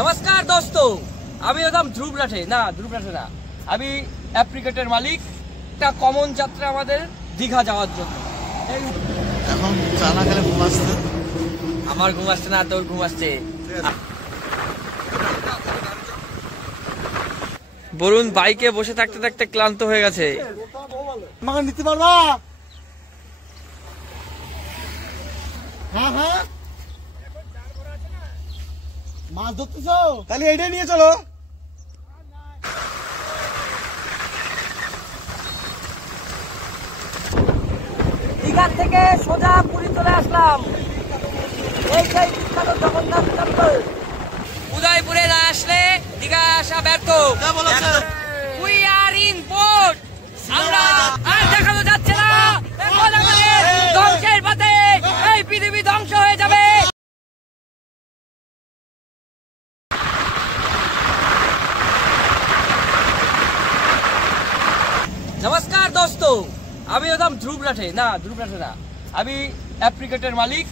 नमस्कार दोस्तों আমি একদম ধ্রুব রাঠে না আমি অ্যাপ্লিকেটের মালিক। একটা কমন যাত্রা আমাদের দীঘা যাওয়ার জন্য। এখন চা না খেলে ঘুম আসছে। আমার ঘুম আসছে না, তোর ঘুম আসছে। বরুণ বাইকে বসে থাকতে থাকতে ক্লান্ত হয়ে গেছে। আমাকে নিতে পারবা? হ্যাঁ হ্যাঁ, মাছ ধরতেছো? তাহলে এটাই নিয়ে চলো। দীঘা থেকে সোজা পুরী চলে আসলাম। এই সেই বিখ্যাত জগন্নাথ টেম্পল। উদয়পুরে না আসলে দীঘা আসা ব্যর্থ। We are in boat. আমরা আর দেখানো যাচ্ছে না। এখন আমাদের ধ্বংসের পথে, এই পৃথিবী ধ্বংস হয়ে যাবে। নমস্কার दोस्तों আমি একদম ধ্রুব রাঠে না আমি অ্যাপ্লিকেটের মালিক।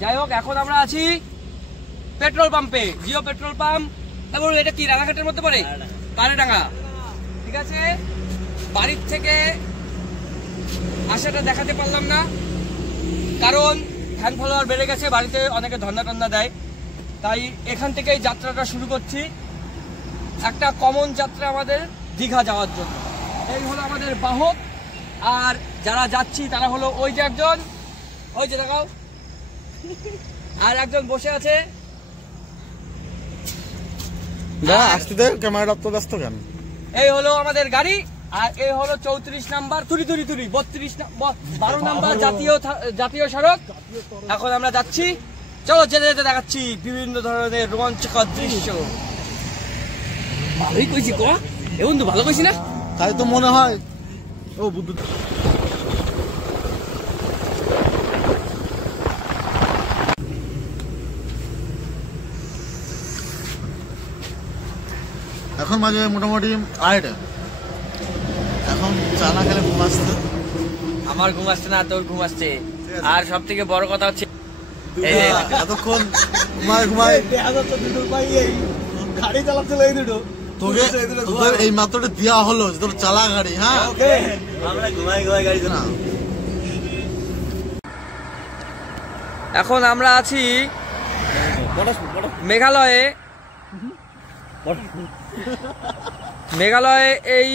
যাই হোক, এখন আমরা আছি পেট্রোল পাম্পে, জিও পেট্রোল পাম্প। এবং এটা কি রানাঘাটের মধ্যে পড়ে? কারেডাঙ্গা। ঠিক আছে, বাড়ির থেকে আশাটা দেখাতে পারলাম না, কারণ ফ্যান ফলোয়ার বেড়ে গেছে, বাড়িতে অনেকে ধর্ণা টন্না দেয়। তাই এখান থেকেই যাত্রাটা শুরু করছি, একটা কমন যাত্রা আমাদের দীঘা যাওয়ার জন্য। এই হলো আমাদের বাহক, আর যারা যাচ্ছি তারা হলো ওই যে একজন, ওই যে দেখাও, আর একজন বসে আছে। আসতে দে, ক্যামেরাটা তো ব্যস্ত কেন? এই হলো আমাদের গাড়ি, আর এই হলো 34 নাম্বার 32 12 নাম্বার জাতীয় সড়ক। এখন আমরা যাচ্ছি, চলো যেতে যেতে দেখাচ্ছি বিভিন্ন ধরনের রোমাঞ্চকর দৃশ্য। ভালোই কইছি ক, এমন তো ভালো কইছি না? তাই তো মনে হয়। ও বুদ্ধ, এখন মাঝে মোটামুটি 8টা। এখন চা না খেলে ঘুম আসছে। আমার ঘুম আসছে না, তোর ঘুম আসছে। আর সব থেকে বড় কথা হচ্ছে এতক্ষণ ঘুমায় গাড়ি চালাচ্ছিল এই দুটো। তোদের এই মাত্রটা দেওয়া হলো যে তোর চালা গাড়ি। হ্যাঁ, আমরা ঘুমাই গাড়ি না এখন আমরা আছি মেঘালয়ে। এই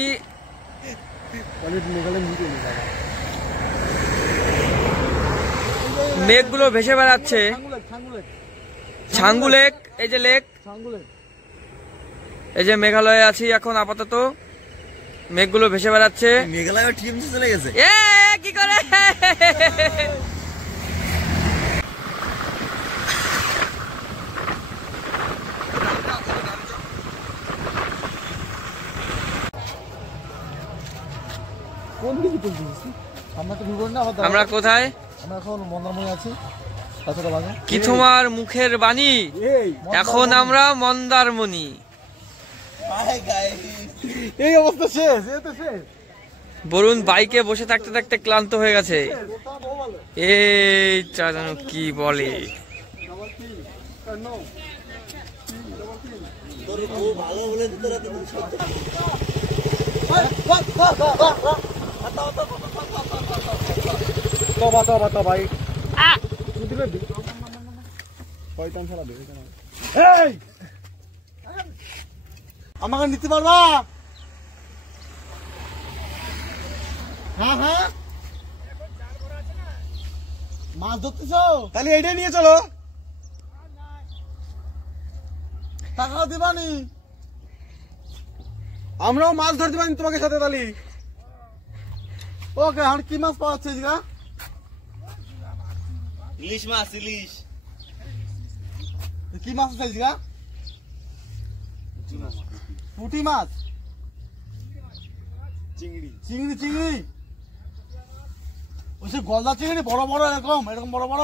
মেঘগুলো ভেসে বেড়াচ্ছে। ছাঙ্গু লেক, এই যে লেক, এই যে মেঘালয়ে আছি এখন আপাতত। মেঘগুলো ভেসে বেড়াচ্ছে। মেঘালয় টিম চলে গেছে। এ কি করে? কোন দিকে তুলতেছিস? আমরা তো ঘুরবো না। আমরা কোথায়? আমরা এখন মন্দারমণি আছি। কি তোমার মুখের বাণী? এখন আমরা মন্দারমণি। এই অবস্থা শেষ, এই তো শেষ। বরুণ বাইকে বসে থাকতে থাকতে ক্লান্ত হয়ে গেছে। এই জানো কি বলে। ভাই আমাকে নিতে পারবা? হ্যাঁ হ্যাঁ, মাছ ধরতেছো? তাহলে এইটাই নিয়ে চলো। টাকা দিবানি, আমরাও মাছ ধরতে পারি তোমাকে সাথে। তাহলে ওকে, এখন কি মাছ পাওয়া যাচ্ছে? ইলিশ মাছ, ইলিশ। কি মাছ চাইছি গা? পুঁটি মাছ, চিংড়ি। ওই সে গলদা চিংড়ি, বড় বড়, এরকম বড় বড়।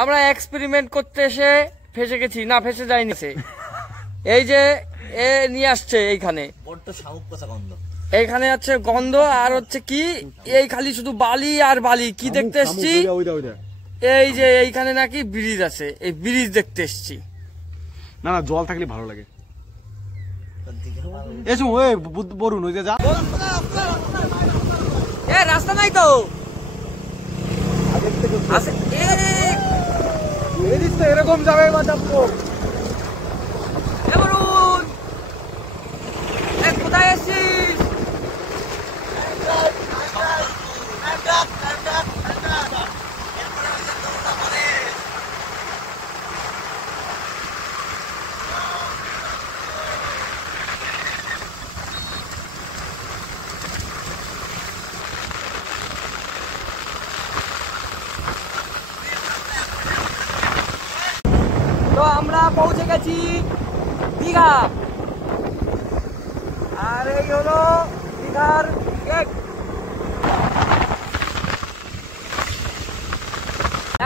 আমরা এক্সপেরিমেন্ট করতে এসে ফেসে গেছি। না, ফেসে যায়নি। এই যে এ নিয়ে আসছে এইখানে, বড্ড শামুক পচা গন্ধ। এইখানে আছে গন্ধ, আর হচ্ছে কি, এই খালি শুধু বালি আর বালি। কি দেখতে এসছি? এই যে এইখানে নাকি ব্রিজ আছে, এই ব্রিজ দেখতে এসছি। না না, জল থাকলে ভালো লাগে। এসো ওই বরুণ ওই যে যা। এ রাস্তা নাই তো, এরকম যাবে কোথায় এসছিস? তো আমরা পৌঁছে গেছি দীঘা, আর এই হলো দীঘার গেট।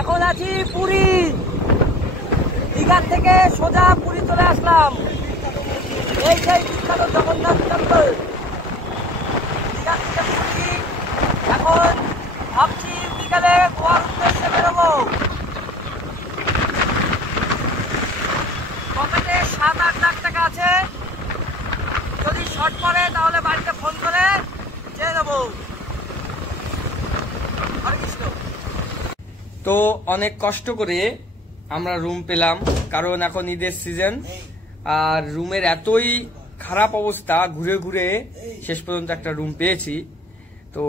এখন আছি পুরী, দীঘার থেকে সোজা পুরী চলে আসলাম। এই যে বিখ্যাত জগন্নাথ টেম্পল, দীঘা থেকে পুরী। এখন ভাবছি বিকালে গোয়ার উদ্দেশ্যে বেরোবো। পকেটে 7-8 লাখ টাকা আছে, যদি শর্ট পড়ে তাহলে বাড়িতে ফোন করে চেয়ে নেবো। তো অনেক কষ্ট করে আমরা রুম পেলাম, কারণ এখন ঈদের সিজন, আর রুমের এতই খারাপ অবস্থা, ঘুরে ঘুরে শেষ পর্যন্ত একটা রুম পেয়েছি। তো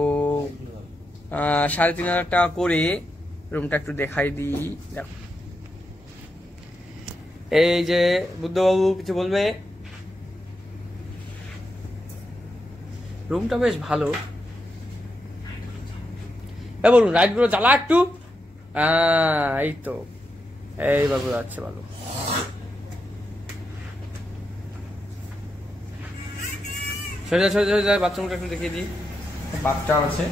3,500 টাকা করে রুমটা একটু দেখাই দিই। দেখো, এই যে বুদ্ধবাবু কিছু বলবে? রুমটা বেশ ভালো। বলুন রাইট গুলো জ্বালা একটু। এই তো এই বাবু যাচ্ছে ভালো। সোজা সোজা সোজা বাথরুমটা একটু দেখিয়ে দিই। বাথটা আছে,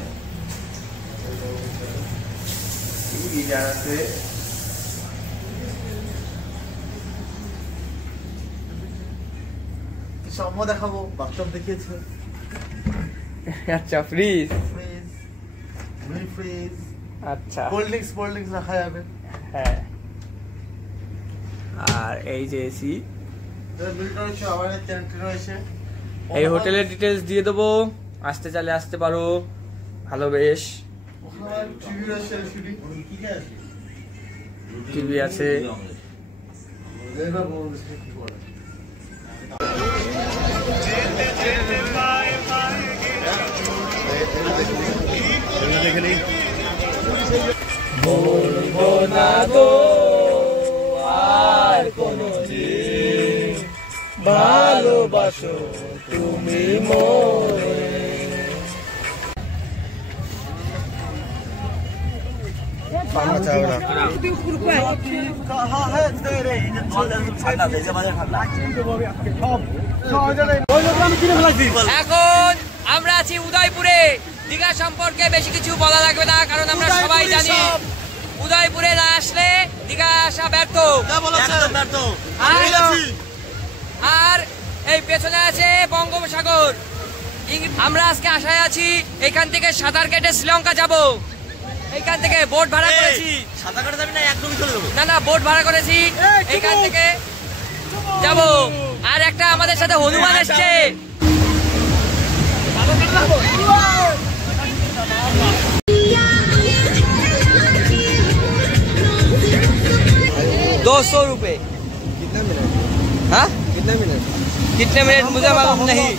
আছে সম্ম দেখাবো, বাথটব দেখিয়েছে। আচ্ছা, ফ্রিজ ফ্রিজ, মিনি ফ্রিজ, আচ্ছা, কোল্ড ড্রিঙ্কস রাখা যাবে। হ্যাঁ, আর এই যে এসি। এই হোটেলের ডিটেলস দিয়ে দেবো, আসতে চাইলে আসতে পারো, ভালো বেশ। টিভি আছে। বলবো না গো আর কোনদিন, ভালোবাসো তুমি মোরে। এখন আমরা আছি উদয়পুরে। দীঘা সম্পর্কে বেশি কিছু বলা লাগবে না, কারণ আমরা সবাই জানি উদয়পুরে না আসলে দীঘা আসা ব্যর্থ। আর এই পেছনে আছে বঙ্গোপসাগর। আমরা আজকে আশায় আছি এখান থেকে সাঁতার কেটে শ্রীলঙ্কা যাব। এইখান থেকে বোট ভাড়া করেছি। সাঁতার কাটা যাবি না, একদমই চলে যাবো। না বোট ভাড়া করেছি, এইখান থেকে যাব। আর একটা আমাদের সাথে হনুমান এসছে। 200 रुपए। कितने मिनट? हाँ, कितने मिनट मुझे मालूम नहीं।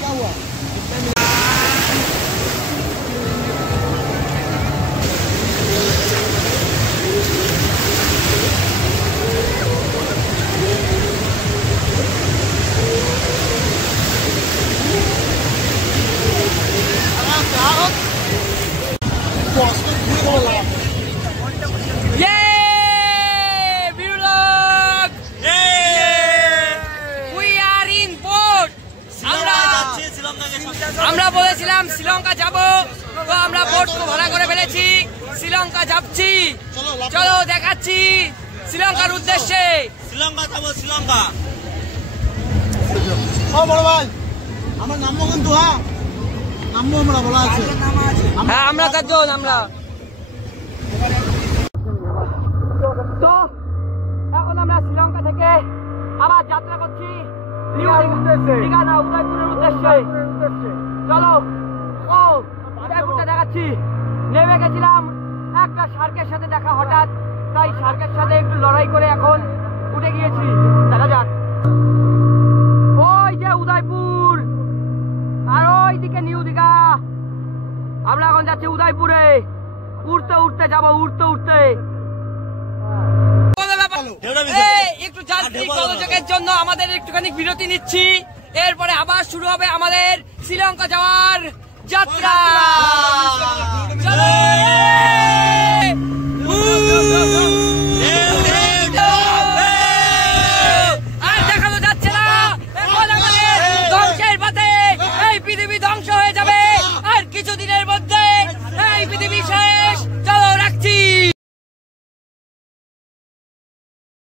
আমরা বলেছিলাম শ্রীলঙ্কা যাব, তো আমরা বোট ভাড়া করে ফেলেছি, শ্রীলঙ্কা যাচ্ছি। চলো দেখাচ্ছি শ্রীলঙ্কার উদ্দেশ্যে। শ্রীলঙ্কা যাবো, শ্রীলঙ্কা। ও বড় ভাই, আমার নামবো কিন্তু। হ্যাঁ, নামবো আমরা, বলা আছে। হ্যাঁ, আমরা কতজন? আমরা দীঘা না উদয়পুরের উদ্দেশ্যে। চলো, ও উদয়পুরটা দেখাচ্ছি। নেমে গেছিলাম, একটা শার্কের সাথে দেখা হঠাৎ, তাই শার্কের সাথে একটু লড়াই করে এখন উঠে গিয়েছি। দেখা যাক। ওই যে উদয়পুর, আর ওইদিকে নিউ দীঘা। আমরা এখন যাচ্ছি উদয়পুরে। উঠতে উঠতে যাবো, উঠতে উঠতে। একটু যান্ত্রিক গোলযোগের জন্য আমাদের একটুখানি বিরতি নিচ্ছি, এরপরে আবার শুরু হবে আমাদের শ্রীলঙ্কা যাওয়ার যাত্রা। চলো।